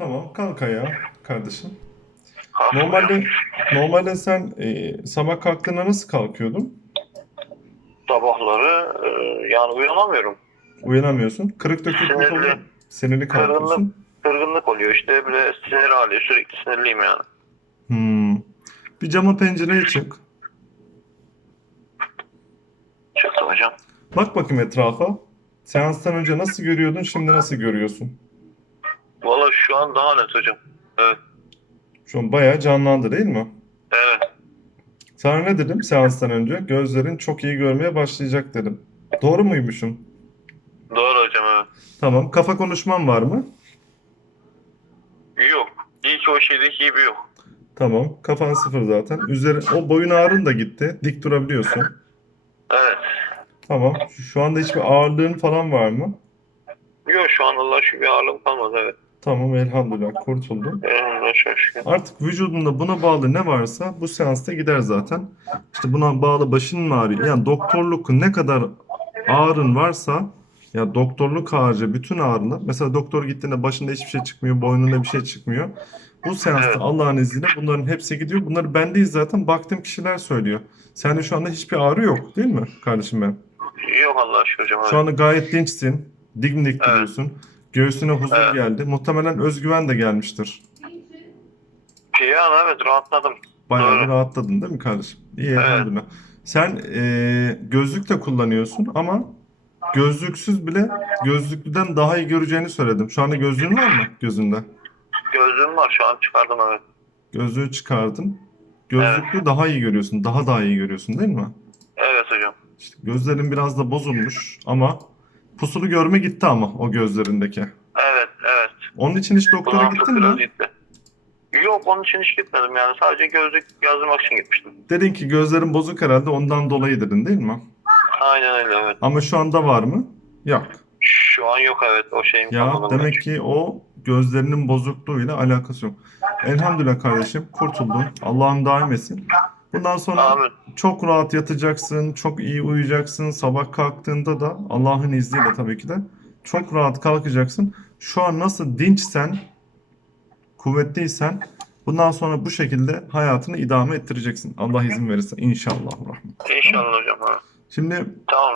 Tamam kalk ayağa kardeşim. Normalde normalde sen e, sabah kalktığında nasıl kalkıyordun? Sabahları e, yani uyanamıyorum. Uyanamıyorsun. Kırık dökük Sinirli. kolu. Sinirli kalkıyorsun. Kırgınlık oluyor işte bir de sinir hali sürekli sinirliyim yani. Hmm. Bir cama pencereye çık. Çıktı hocam. Bak bakayım etrafa. Seanstan önce nasıl görüyordun, şimdi nasıl görüyorsun? Valla şu an daha net hocam. Evet. Şu an bayağı canlandı değil mi? Evet. Sana ne dedim seanstan önce? Gözlerin çok iyi görmeye başlayacak dedim. Doğru muymuşum? Doğru hocam evet. Tamam. Kafa konuşman var mı? Yok. İyi ki o şeydeki gibi yok. Tamam. Kafan sıfır zaten. Üzeri, o boyun ağrın da gitti. Dik durabiliyorsun. Evet. Tamam. Şu- anda hiçbir ağırlığın falan var mı? Yok şu an Allah şu bir ağırlığım kalmadı evet. Tamam elhamdülillah çok şükür. Artık vücudunda buna bağlı ne varsa bu seansta gider zaten. İşte buna bağlı başın mı ağrıyor? Yani doktorluk ne kadar ağrın varsa ya doktorluk harici bütün ağrılar. Mesela doktor gittiğinde başında hiçbir şey çıkmıyor, boynunda bir şey çıkmıyor. Bu seansta Evet. Allah'ın izniyle bunların hepsi gidiyor. Bunları bendeyiz zaten. Baktığım kişiler söylüyor. Sende şu anda hiçbir ağrı yok değil mi kardeşim benim? Yok Allah şükür hocam. Şu anda gayet dinçsin. Dimdik Evet. duruyorsun. Göğsüne huzur Evet. geldi. Muhtemelen özgüven de gelmiştir. Yani evet rahatladım. Bayağı bir Doğru. rahatladın değil mi kardeşim? İyi elhamdülillah. Sen eee, gözlük de kullanıyorsun ama gözlüksüz bile gözlüklüden daha iyi göreceğini söyledim. Şu anda gözlüğün var mı gözünde? Gözlüğüm var şu an çıkardım evet. Gözlüğü çıkardın. Gözlüklü daha iyi görüyorsun. Daha daha iyi görüyorsun değil mi? Evet hocam. İşte gözlerin biraz da bozulmuş ama pusulu görme gitti ama o gözlerindeki. Evet evet. Onun için hiç doktora Kulağım gittin mi? gitti. Yok onun için hiç gitmedim yani sadece gözlük yazdırmak için gitmiştim. Dedin ki gözlerin bozuk herhalde ondan dolayı dedin değil mi? Aynen öyle evet. Ama şu anda var mı? Yok. Şu an yok evet o şeyim Ya kalmadı. demek ki o gözlerinin bozukluğuyla alakası yok. Elhamdülillah kardeşim kurtuldun. Allah'ın daim etsin. Bundan sonra Amin. Çok rahat yatacaksın, çok iyi uyuyacaksın. Sabah kalktığında da Allah'ın izniyle tabii ki de çok rahat kalkacaksın. Şu an nasıl dinçsen, kuvvetliysen bundan sonra bu şekilde hayatını idame ettireceksin. Allah izin verirse inşallah. İnşallah hocam. Şimdi Tamam